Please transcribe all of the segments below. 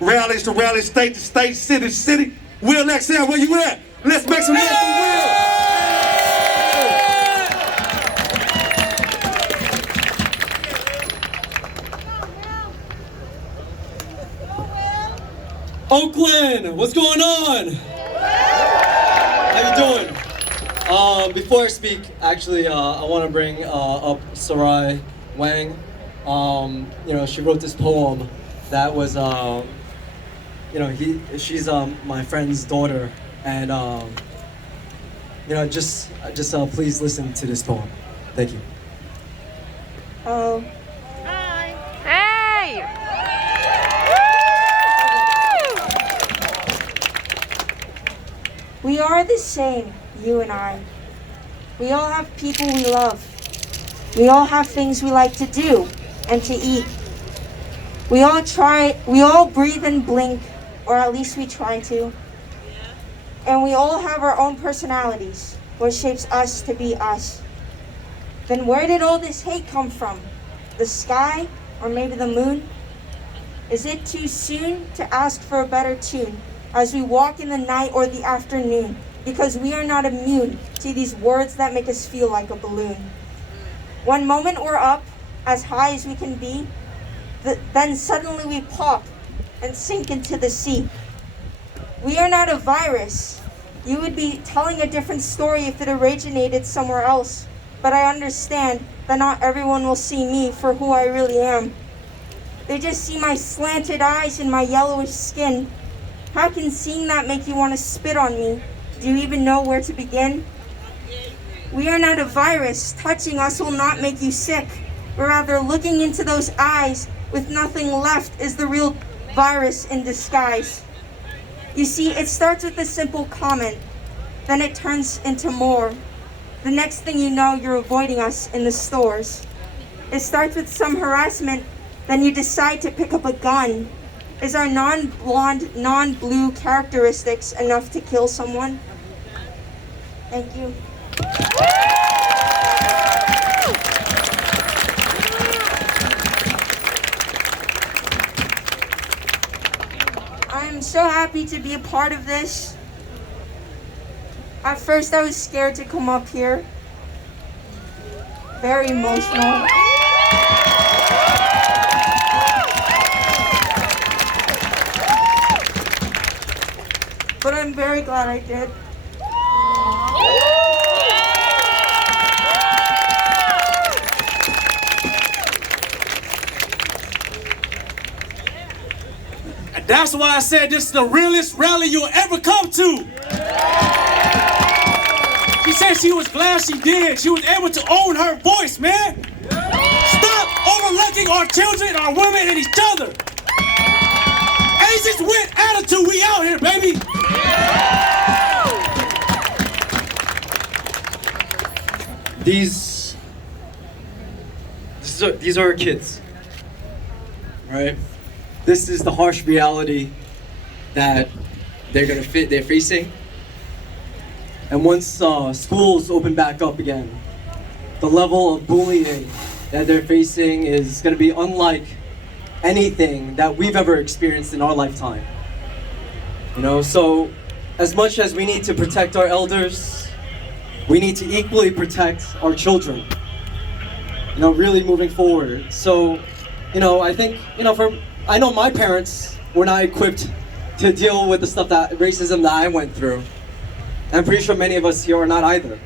rallies to rally, state to state, city to city. Will XL, where you at? Let's make some noise for Will. Oakland, what's going on? How you doing? Before I speak, actually, I want to bring up Sarai Wang. She wrote this poem that was, she's my friend's daughter, and just please listen to this poem. Thank you. Oh. Hey! We are the same, you and I. We all have people we love. We all have things we like to do and to eat. We all breathe and blink, or at least we try to. And we all have our own personalities, what shapes us to be us. Then where did all this hate come from? The sky, or maybe the moon? Is it too soon to ask for a better tune as we walk in the night or the afternoon? Because we are not immune to these words that make us feel like a balloon. One moment we're up, as high as we can be, then suddenly we pop and sink into the sea. We are not a virus. You would be telling a different story if it originated somewhere else. But I understand that not everyone will see me for who I really am. They just see my slanted eyes and my yellowish skin. How can seeing that make you want to spit on me? Do you even know where to begin? We are not a virus. Touching us will not make you sick. Rather, looking into those eyes with nothing left is the real virus in disguise. You see, it starts with a simple comment. Then it turns into more. The next thing you know, you're avoiding us in the stores. It starts with some harassment. Then you decide to pick up a gun. Is our non-blonde, non-blue characteristics enough to kill someone? Thank you. I'm so happy to be a part of this. At first I was scared to come up here. Very emotional. But I'm very glad I did. And that's why I said this is the realest rally you'll ever come to. She said she was glad she did. She was able to own her voice, man. Stop overlooking our children, our women, and each other. Asians with attitude, we out here, baby. These are our kids, right? This is the harsh reality that they're facing. And once schools open back up again, the level of bullying that they're facing is going to be unlike anything that we've ever experienced in our lifetime. So as much as we need to protect our elders, we need to equally protect our children, really moving forward. So, I think, I know my parents were not equipped to deal with the racism that I went through. I'm pretty sure many of us here are not either.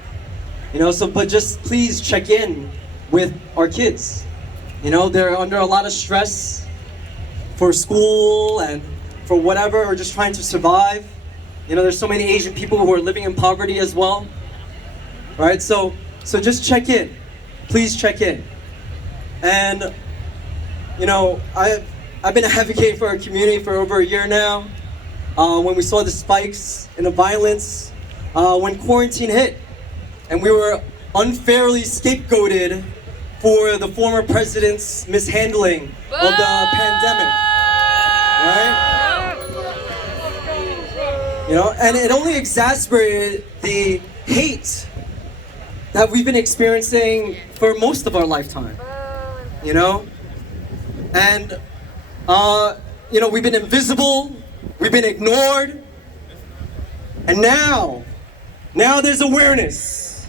But just please check in with our kids. They're under a lot of stress for school and for whatever, or just trying to survive. There's so many Asian people who are living in poverty as well. Right? So just check in. Please check in. And, I've been advocating for our community for over a year now. When we saw the spikes in the violence, when quarantine hit, and we were unfairly scapegoated for the former president's mishandling of the pandemic, right? And it only exacerbated the hate that we've been experiencing for most of our lifetime, And we've been invisible, we've been ignored, and now there's awareness,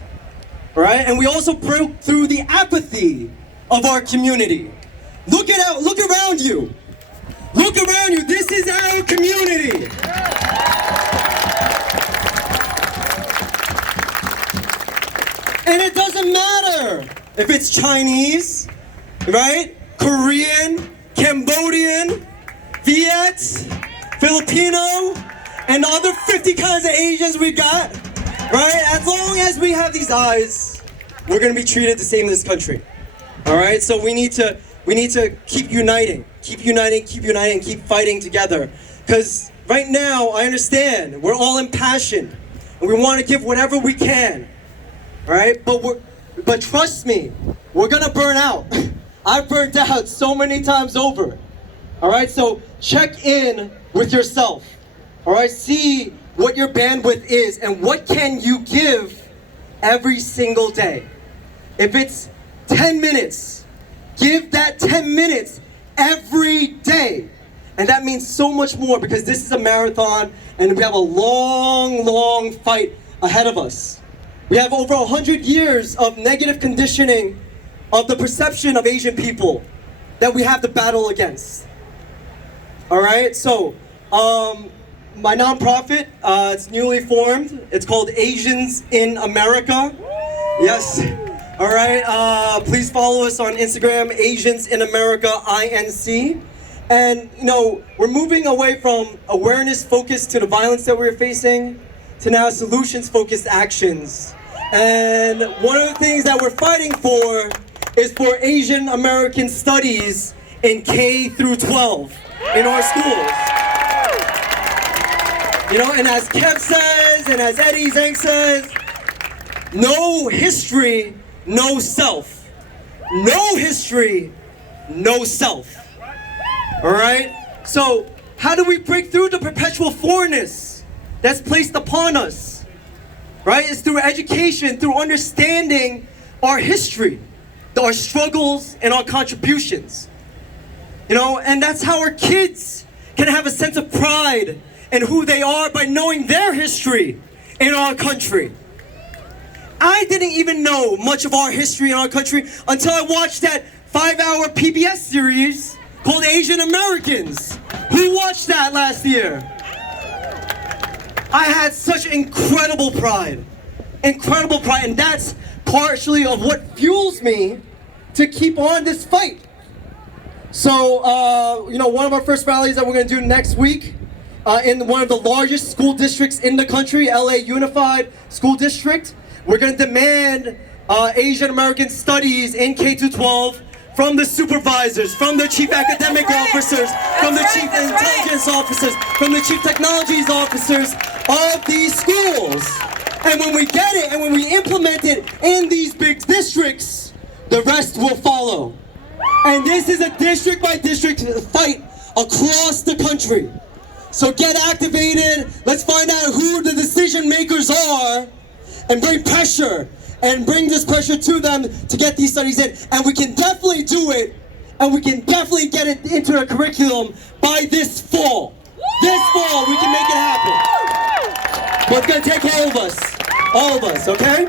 right? And we also broke through the apathy of our community. Look around you. Look around you. This is our community. And it doesn't matter if it's Chinese, right? Korean, Cambodian, Viet, Filipino, and the other 50 kinds of Asians we got, right? As long as we have these eyes, we're gonna be treated the same in this country. All right, so we need to keep uniting, and keep fighting together. Because right now, I understand we're all impassioned, and we want to give whatever we can. All right, but trust me, we're gonna burn out. I've burned out so many times over. All right, so check in with yourself. All right, see what your bandwidth is and what can you give every single day. If it's 10 minutes, give that 10 minutes every day. And that means so much more because this is a marathon and we have a long fight ahead of us. We have over 100 years of negative conditioning of the perception of Asian people that we have to battle against. All right, so my nonprofit, it's newly formed. It's called Asians in America. Yes. All right, please follow us on Instagram, Asians in America INC. And we're moving away from awareness focused to the violence that we're facing to now solutions focused actions. And one of the things that we're fighting for is for Asian American studies in K through 12 in our schools. And as Kev says, and as Eddie Zhang says, no history, no self. No history, no self. All right? So how do we break through the perpetual foreignness that's placed upon us? Right? It's through education, through understanding our history, our struggles, and our contributions. And that's how our kids can have a sense of pride in who they are by knowing their history in our country. I didn't even know much of our history in our country until I watched that 5-hour PBS series called Asian Americans. Who watched that last year? I had such incredible pride, and that's partially of what fuels me to keep on this fight. So, one of our first rallies that we're going to do next week in one of the largest school districts in the country, LA Unified School District, we're going to demand Asian American studies in K-12 from the supervisors, from the chief academic officers, from the chief intelligence officers, from the chief technologies officers of these schools. And when we get it and when we implement it in these big districts, the rest will follow. And this is a district by district fight across the country. So get activated, let's find out who the decision makers are and bring pressure. And bring this pressure to them to get these studies in. And we can definitely do it. And we can definitely get it into a curriculum by this fall. This fall, we can make it happen. But it's gonna take all of us, okay?